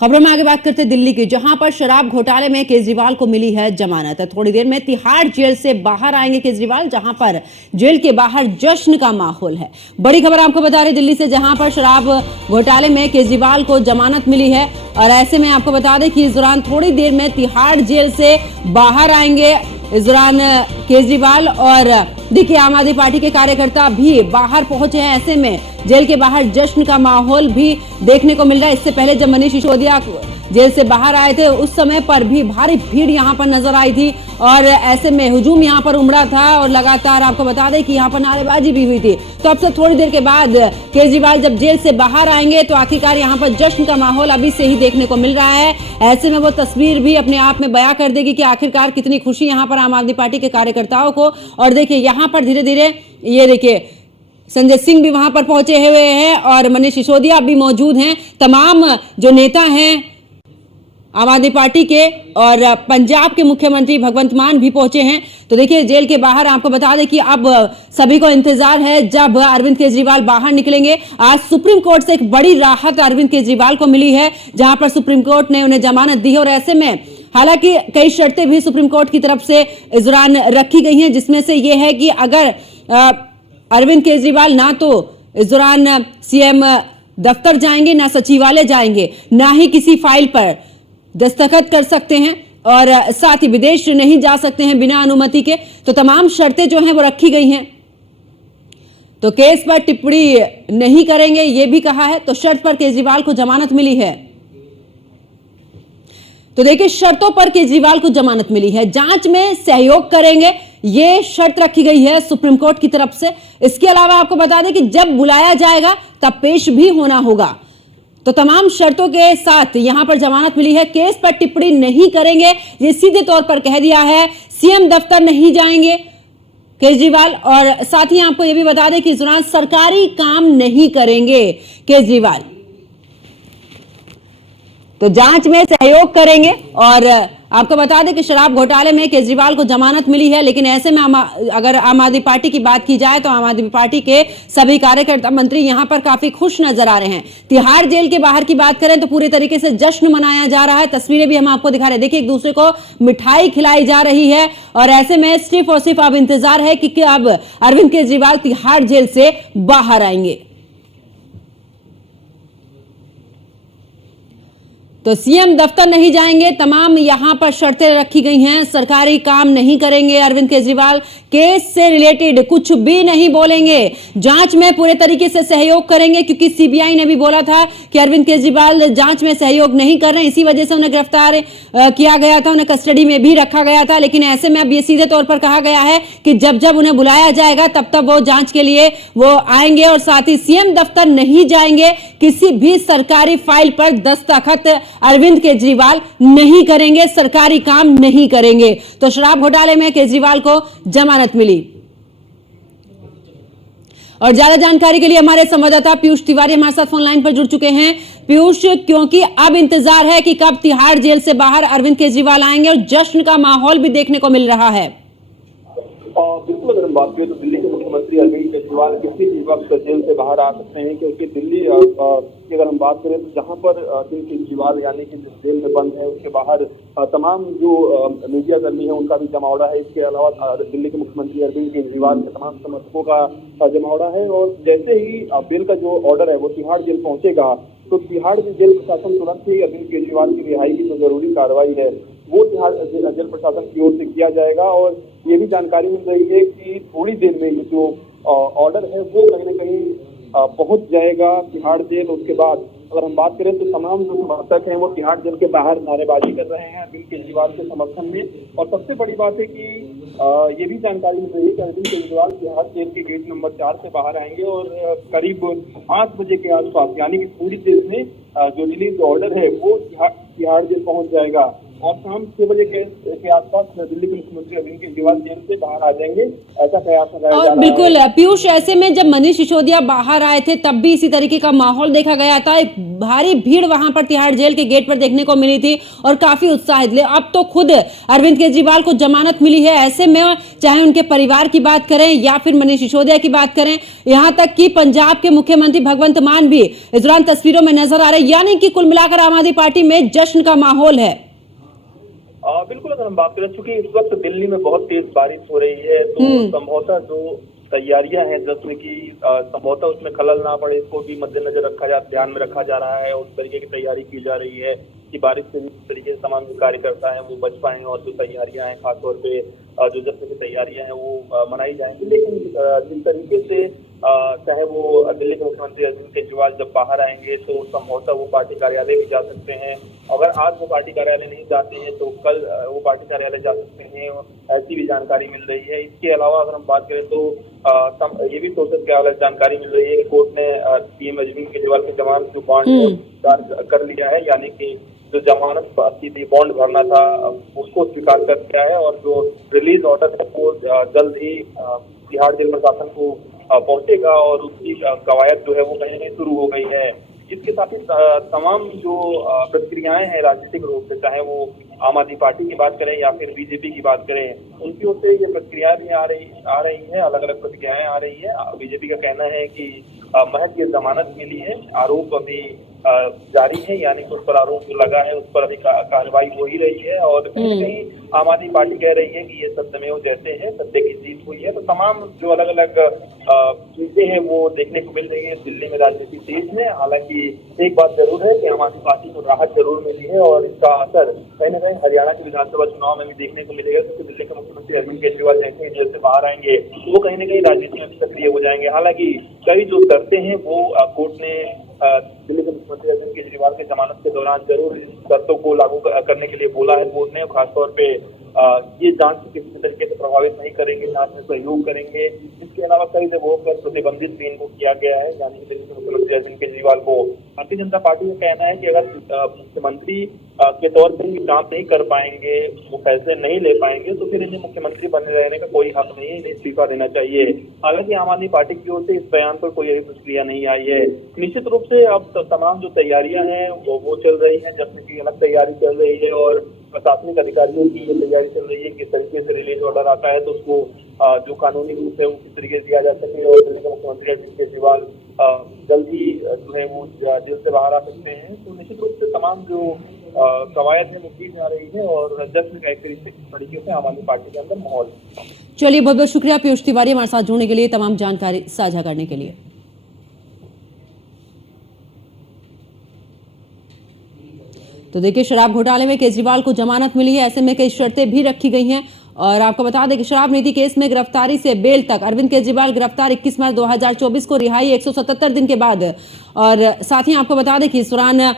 खबरों में आगे बात करते हैं दिल्ली की, जहां पर शराब घोटाले में केजरीवाल को मिली है जमानत। थोड़ी देर में तिहाड़ जेल से बाहर आएंगे केजरीवाल, जहां पर जेल के बाहर जश्न का माहौल है। बड़ी खबर आपको बता रही दिल्ली से, जहां पर शराब घोटाले में केजरीवाल को जमानत मिली है और ऐसे में आपको बता दें कि इस दौरान थोड़ी देर में तिहाड़ जेल से बाहर आएंगे इस दौरान केजरीवाल। और देखिए, आम आदमी पार्टी के कार्यकर्ता भी बाहर पहुंचे हैं। ऐसे में जेल के बाहर जश्न का माहौल भी देखने को मिल रहा है। इससे पहले जब मनीष सिसोदिया जेल से बाहर आए थे, उस समय पर भी भारी भीड़ यहां पर नजर आई थी और ऐसे में हुजूम यहां पर उमड़ा था और लगातार आपको बता दें कि यहां पर नारेबाजी भी हुई थी। तो अब से थोड़ी देर के बाद केजरीवाल जब जेल से बाहर आएंगे तो आखिरकार यहां पर जश्न का माहौल अभी से ही देखने को मिल रहा है। ऐसे में वो तस्वीर भी अपने आप में बयां कर देगी कि आखिरकार कितनी खुशी यहां पर आम आदमी पार्टी के कार्यकर्ताओं को। और देखिए, यहां पर धीरे धीरे ये देखिए संजय सिंह भी वहां पर पहुंचे हुए हैं और मनीष सिसोदिया भी मौजूद हैं। तमाम जो नेता हैं आम आदमी पार्टी के और पंजाब के मुख्यमंत्री भगवंत मान भी पहुंचे हैं। तो देखिए, जेल के बाहर आपको बता दें कि अब सभी को इंतजार है जब अरविंद केजरीवाल बाहर निकलेंगे। आज सुप्रीम कोर्ट से एक बड़ी राहत अरविंद केजरीवाल को मिली है, जहां पर सुप्रीम कोर्ट ने उन्हें जमानत दी है। और ऐसे में हालांकि कई शर्तें भी सुप्रीम कोर्ट की तरफ से इस दौरान रखी गई हैं, जिसमें से यह है कि अगर अरविंद केजरीवाल ना तो इस दौरान सीएम दफ्तर जाएंगे, ना सचिवालय जाएंगे, ना ही किसी फाइल पर दस्तखत कर सकते हैं और साथ ही विदेश नहीं जा सकते हैं बिना अनुमति के। तो तमाम शर्तें जो हैं वो रखी गई हैं। तो केस पर टिप्पणी नहीं करेंगे ये भी कहा है। तो शर्त पर केजरीवाल को जमानत मिली है। तो देखिए, शर्तों पर केजरीवाल को जमानत मिली है। जांच में सहयोग करेंगे ये शर्त रखी गई है सुप्रीम कोर्ट की तरफ से। इसके अलावा आपको बता दें कि जब बुलाया जाएगा तब पेश भी होना होगा। तो तमाम शर्तों के साथ यहां पर जमानत मिली है। केस पर टिप्पणी नहीं करेंगे ये सीधे तौर पर कह दिया है। सीएम दफ्तर नहीं जाएंगे केजरीवाल और साथ ही आपको यह भी बता दें कि इस दौरान सरकारी काम नहीं करेंगे केजरीवाल। तो जांच में सहयोग करेंगे। और आपको बता दें कि शराब घोटाले में केजरीवाल को जमानत मिली है, लेकिन ऐसे में अगर आम आदमी पार्टी की बात की जाए तो आम आदमी पार्टी के सभी कार्यकर्ता मंत्री यहां पर काफी खुश नजर आ रहे हैं। तिहाड़ जेल के बाहर की बात करें तो पूरे तरीके से जश्न मनाया जा रहा है। तस्वीरें भी हम आपको दिखा रहे हैं। देखिए, एक दूसरे को मिठाई खिलाई जा रही है और ऐसे में सिर्फ और सिर्फ अब इंतजार है कि अब अरविंद केजरीवाल तिहाड़ जेल से बाहर आएंगे। तो सीएम दफ्तर नहीं जाएंगे, तमाम यहां पर शर्तें रखी गई हैं। सरकारी काम नहीं करेंगे अरविंद केजरीवाल, केस से रिलेटेड कुछ भी नहीं बोलेंगे, जांच में पूरे तरीके से सहयोग करेंगे, क्योंकि सीबीआई ने भी बोला था कि अरविंद केजरीवाल जांच में सहयोग नहीं कर रहे हैं। इसी वजह से उन्हें गिरफ्तार किया गया था, उन्हें कस्टडी में भी रखा गया था। लेकिन ऐसे में अब ये सीधे तौर पर कहा गया है कि जब जब उन्हें बुलाया जाएगा तब तब वो जांच के लिए वो आएंगे और साथ ही सीएम दफ्तर नहीं जाएंगे। किसी भी सरकारी फाइल पर दस्तखत अरविंद केजरीवाल नहीं करेंगे, सरकारी काम नहीं करेंगे। तो शराब घोटाले में केजरीवाल को जमानत मिली। और ज्यादा जानकारी के लिए हमारे संवाददाता पीयूष तिवारी हमारे साथ फोन लाइन पर जुड़ चुके हैं। पीयूष, क्योंकि अब इंतजार है कि कब तिहाड़ जेल से बाहर अरविंद केजरीवाल आएंगे और जश्न का माहौल भी देखने को मिल रहा है। बिल्कुल, अगर हम बात करें तो दिल्ली के मुख्यमंत्री अरविंद केजरीवाल किसी भी वक्त जेल से बाहर आ सकते हैं, क्योंकि दिल्ली की अगर हम बात करें तो जहां पर अरविंद केजरीवाल यानी कि जेल में बंद है, उसके बाहर तमाम जो मीडिया कर्मी है उनका भी जमावड़ा है। इसके अलावा दिल्ली के मुख्यमंत्री अरविंद केजरीवाल के तमाम समर्थकों का जमावड़ा है। और जैसे ही बेल का जो ऑर्डर है वो तिहाड़ जेल पहुंचेगा तो तिहाड़ जेल प्रशासन तुरंत ही अरविंद केजरीवाल की रिहाई की जो जरूरी कार्रवाई है वो तिहाड़ जेल प्रशासन की ओर से किया जाएगा। और ये भी जानकारी मिल रही है कि थोड़ी देर में ये जो ऑर्डर है वो कहीं ना कहीं पहुंच जाएगा तिहाड़ जेल। उसके बाद अगर हम बात करें तो तमाम जो समर्थक हैं वो तिहाड़ जेल के बाहर नारेबाजी कर रहे हैं अरविंद केजरीवाल के समर्थन में। और सबसे बड़ी बात है कि ये भी जानकारी मिल रही है कि अरविंद केजरीवाल तिहाड़ जेल के गेट नंबर 4 से बाहर आएंगे और करीब 5 बजे के आसपास, यानी कि थोड़ी देर में जो रिलीज ऑर्डर है वो तिहाड़ जेल पहुंच जाएगा। और शाम 6 बजे के आसपास दिल्ली के मुख्यमंत्री अरविंद केजरीवाल जेल से बाहर आ जाएंगे, ऐसा प्रयास लगाया जा रहा है। बिल्कुल पीयूष, ऐसे में जब मनीष सिसोदिया बाहर आए थे तब भी इसी तरीके का माहौल देखा गया था। एक भारी भीड़ वहां पर तिहाड़ जेल के गेट पर देखने को मिली थी और काफी उत्साहित। अब तो खुद अरविंद केजरीवाल को जमानत मिली है, ऐसे में चाहे उनके परिवार की बात करें या फिर मनीष सिसोदिया की बात करें, यहां तक कि पंजाब के मुख्यमंत्री भगवंत मान भी इस दौरान तस्वीरों में नजर आ रहे, यानी कि कुल मिलाकर आम आदमी पार्टी में जश्न का माहौल है। बिल्कुल, अगर हम बात करें, चूंकि इस वक्त दिल्ली में बहुत तेज बारिश हो रही है, तो संभवतः जो तैयारियां हैं जश्न की, संभवतः उसमें खलल ना पड़े, इसको भी मद्देनजर ध्यान में रखा जा रहा है। उस तरीके की तैयारी की जा रही है कि बारिश से जिस तरीके से तमाम जो कार्यकर्ता हैं वो बच पाए और जो तैयारियां हैं, खासतौर पे जो जश्न की तैयारियां हैं वो मनाई जाएंगी। लेकिन जिस तरीके से चाहे वो दिल्ली के मुख्यमंत्री अरविंद केजरीवाल जब बाहर आएंगे तो संभवतः वो पार्टी कार्यालय भी जा सकते हैं। अगर आज वो पार्टी कार्यालय नहीं जाते हैं तो कल वो पार्टी कार्यालय जा सकते हैं, ऐसी भी जानकारी मिल रही है। इसके अलावा अगर हम बात करें तो ये भी सोर्सेज के हवाले से जानकारी मिल रही है कि कोर्ट ने पीएम अरविंद केजरीवाल की जमानत जो बॉन्ड कर लिया है, यानी कि जो जमानत थी, बॉन्ड भरना था, उसको स्वीकार कर दिया है और जो रिलीज ऑर्डर है वो जल्द ही तिहाड़ जेल प्रशासन को पहुंचेगा और उसकी कवायद जो है वो कहीं ना कहीं शुरू हो गई है। इसके साथ ही तमाम जो प्रक्रियाएं हैं राजनीतिक रूप से, चाहे वो आम आदमी पार्टी की बात करें या फिर बीजेपी की बात करें, उनकी ओर से ये प्रक्रियाएं भी आ रही है, अलग अलग प्रक्रियाएं आ रही है। बीजेपी का कहना है कि महज ये जमानत मिली है, आरोप अभी जारी है, यानी कि उस पर आरोप जो लगा है उस पर अभी कार्रवाई हो ही रही है। और कहीं न कहीं आम आदमी पार्टी कह रही है कि ये सत्यमेव जयते हैं, सत्य की जीत हुई है। तो तमाम जो अलग अलग चीजें हैं वो देखने को मिल रही है दिल्ली में राजनीति तेज है। हालांकि एक बात जरूर है कि आम आदमी पार्टी को राहत जरूर मिली है और इसका असर कहीं न कहीं हरियाणा के विधानसभा चुनाव में भी देखने को मिलेगा, क्योंकि दिल्ली के मुख्यमंत्री अरविंद केजरीवाल जैसे ही जेल से बाहर आएंगे वो कहीं न कहीं राजनीति में सक्रिय हो जाएंगे। हालांकि कई जो शर्तें हैं वो कोर्ट ने दिल्ली के मुख्यमंत्री अरविंद केजरीवाल की जमानत के दौरान जरूर इन शर्तों को लागू करने के लिए बोला है कोर्ट ने। खासतौर पे ये जांच किसी तरीके से प्रभावित नहीं करेंगे, जांच में सहयोग करेंगे। इसके अलावा कई जगहों पर प्रतिबंधित भी इनको किया गया है, यानी दिल्ली के मुख्यमंत्री अरविंद केजरीवाल को। भारतीय जनता पार्टी का कहना है कि अगर मुख्यमंत्री के तौर पर ये काम नहीं कर पाएंगे, वो फैसले नहीं ले पाएंगे, तो फिर इन्हें मुख्यमंत्री बने रहने का कोई हक नहीं है, इन्हें इस्तीफा देना चाहिए। हालांकि आम आदमी पार्टी की ओर से इस बयान पर कोई यही प्रतिक्रिया नहीं आई है। निश्चित रूप से अब तमाम जो तैयारियां हैं वो चल रही हैं, जबकि की अलग तैयारी चल रही है और प्रशासनिक अधिकारियों की ये तैयारी चल रही है कि किस तरीके से रिलीज ऑर्डर आता है तो उसको जो कानूनी रूप है वो किस तरीके से दिया जा सके और दिल्ली के मुख्यमंत्री अरविंद केजरीवाल जल्द ही जो है वो जेल से बाहर आ सकते हैं। तो निश्चित रूप से तमाम जो कवायद है वो की जा रही है और जश्न का एक तरीके से आम आदमी पार्टी के अंदर माहौल। चलिए, बहुत बहुत शुक्रिया पीयूष तिवारी हमारे साथ जुड़ने के लिए, तमाम जानकारी साझा करने के लिए। तो देखिए, शराब घोटाले में केजरीवाल को जमानत मिली है, ऐसे में कई शर्तें भी रखी गई हैं और आपको बता दें कि शराब नीति केस में गिरफ्तारी से बेल तक अरविंद केजरीवाल गिरफ्तार 21 मार्च 2024 को, रिहाई 177 दिन के बाद। और साथ ही आपको बता दें कि इस दौरान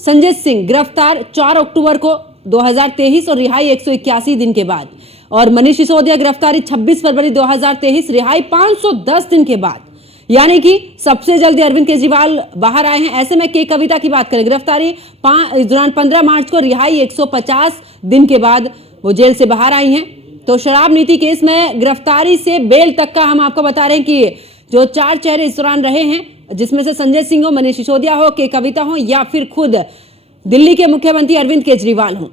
संजय सिंह गिरफ्तार 4 अक्टूबर को 2023 और रिहाई 181 दिन के बाद। और मनीष सिसोदिया गिरफ्तारी 26 फरवरी 2023, रिहाई 510 दिन के बाद। यानी कि सबसे जल्दी अरविंद केजरीवाल बाहर आए हैं। ऐसे में के कविता की बात करें, गिरफ्तारी इस दौरान 15 मार्च को, रिहाई 150 दिन के बाद वो जेल से बाहर आई हैं। तो शराब नीति केस में गिरफ्तारी से बेल तक का हम आपको बता रहे हैं कि जो 4 चेहरे इस दौरान रहे हैं, जिसमें से संजय सिंह हो, मनीष सिसोदिया हो, के कविता हो या फिर खुद दिल्ली के मुख्यमंत्री अरविंद केजरीवाल हो।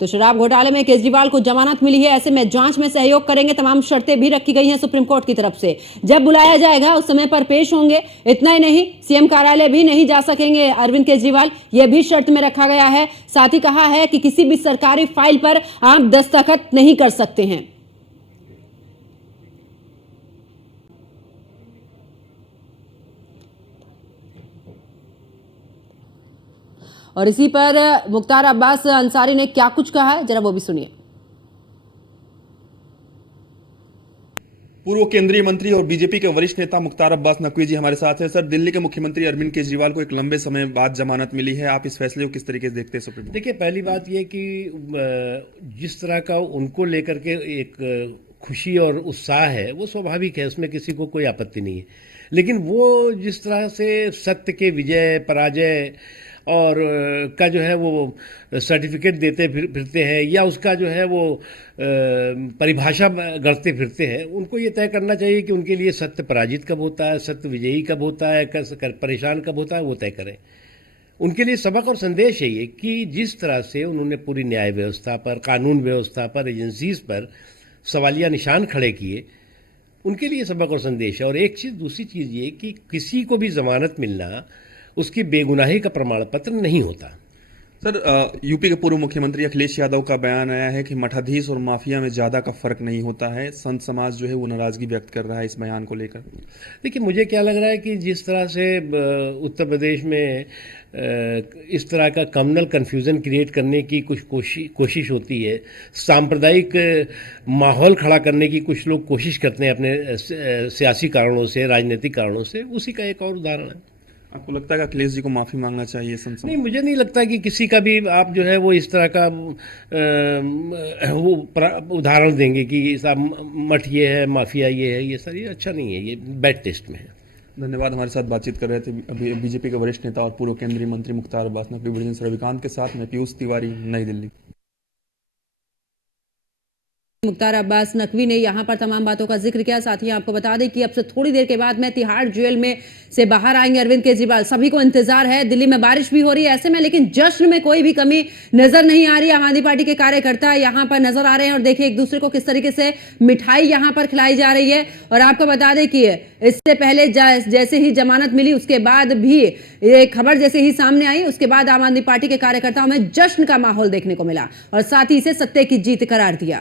तो शराब घोटाले में केजरीवाल को जमानत मिली है, ऐसे में जांच में सहयोग करेंगे, तमाम शर्तें भी रखी गई हैं सुप्रीम कोर्ट की तरफ से। जब बुलाया जाएगा उस समय पर पेश होंगे। इतना ही नहीं, सीएम कार्यालय भी नहीं जा सकेंगे अरविंद केजरीवाल, यह भी शर्त में रखा गया है। साथ ही कहा है कि किसी भी सरकारी फाइल पर आप दस्तखत नहीं कर सकते हैं। और इसी पर मुख्तार अब्बास अंसारी ने क्या कुछ कहा है, जरा वो भी सुनिए। पूर्व केंद्रीय मंत्री और बीजेपी के वरिष्ठ नेता मुख्तार अब्बास नकवी जी हमारे साथ हैं। सर, दिल्ली के मुख्यमंत्री अरविंद केजरीवाल को एक लंबे समय बाद जमानत मिली है, आप इस फैसले को किस तरीके से देखते हैं सुप्रीम? देखिए, पहली बात यह कि जिस तरह का उनको लेकर के एक खुशी और उत्साह है वो स्वाभाविक है, उसमें किसी को कोई आपत्ति नहीं है। लेकिन वो जिस तरह से सत्य के विजय पराजय और का जो है वो सर्टिफिकेट देते फिरते हैं, या उसका जो है वो परिभाषा गढ़ते फिरते हैं, उनको ये तय करना चाहिए कि उनके लिए सत्य पराजित कब होता है, सत्य विजयी कब होता है, परेशान कब होता है, वो तय करें। उनके लिए सबक और संदेश है ये कि जिस तरह से उन्होंने पूरी न्याय व्यवस्था पर, कानून व्यवस्था पर, एजेंसीज पर सवालिया निशान खड़े किए, उनके लिए सबक और संदेश है। और एक चीज़, दूसरी चीज़ ये कि किसी को भी जमानत मिलना उसकी बेगुनाही का प्रमाण पत्र नहीं होता। सर, यूपी के पूर्व मुख्यमंत्री अखिलेश यादव का बयान आया है कि मठाधीश और माफिया में ज़्यादा का फर्क नहीं होता है। संत समाज जो है वो नाराज़गी व्यक्त कर रहा है इस बयान को लेकर। देखिए, मुझे क्या लग रहा है कि जिस तरह से उत्तर प्रदेश में इस तरह का कम्युनल कन्फ्यूज़न क्रिएट करने की कुछ कोशिश होती है, सांप्रदायिक माहौल खड़ा करने की कुछ लोग कोशिश करते हैं अपने सियासी कारणों से, राजनीतिक कारणों से, उसी का एक और उदाहरण है। आपको लगता है कि अखिलेश जी को माफ़ी मांगना चाहिए संत समाज? नहीं, मुझे नहीं लगता कि किसी का भी आप जो है वो इस तरह का वो उदाहरण देंगे कि साहब मठ ये है, माफिया ये है, ये सर ये अच्छा नहीं है, ये बैड टेस्ट में है। धन्यवाद। हमारे साथ बातचीत कर रहे थे अभी बीजेपी के वरिष्ठ नेता और पूर्व केंद्रीय मंत्री मुख्तार अब्बास नकवी रविकांत के साथ में पीयूष तिवारी, नई दिल्ली। मुख्तार अब्बास नकवी ने यहां पर तमाम बातों का जिक्र किया। साथ ही आपको बता दें कि अब से थोड़ी देर के बाद में तिहाड़ जेल में से बाहर आएंगे अरविंद केजरीवाल। सभी को इंतजार है, दिल्ली में बारिश भी हो रही है ऐसे में, लेकिन जश्न में कोई भी कमी नजर नहीं आ रही। आम आदमी पार्टी के कार्यकर्ता यहां पर नजर आ रहे हैं और देखिए एक दूसरे को किस तरीके से मिठाई यहां पर खिलाई जा रही है। और आपको बता दें कि इससे पहले जैसे ही जमानत मिली उसके बाद भी ये खबर जैसे ही सामने आई, उसके बाद आम आदमी पार्टी के कार्यकर्ताओं में जश्न का माहौल देखने को मिला और साथ ही इसे सत्य की जीत करार दिया।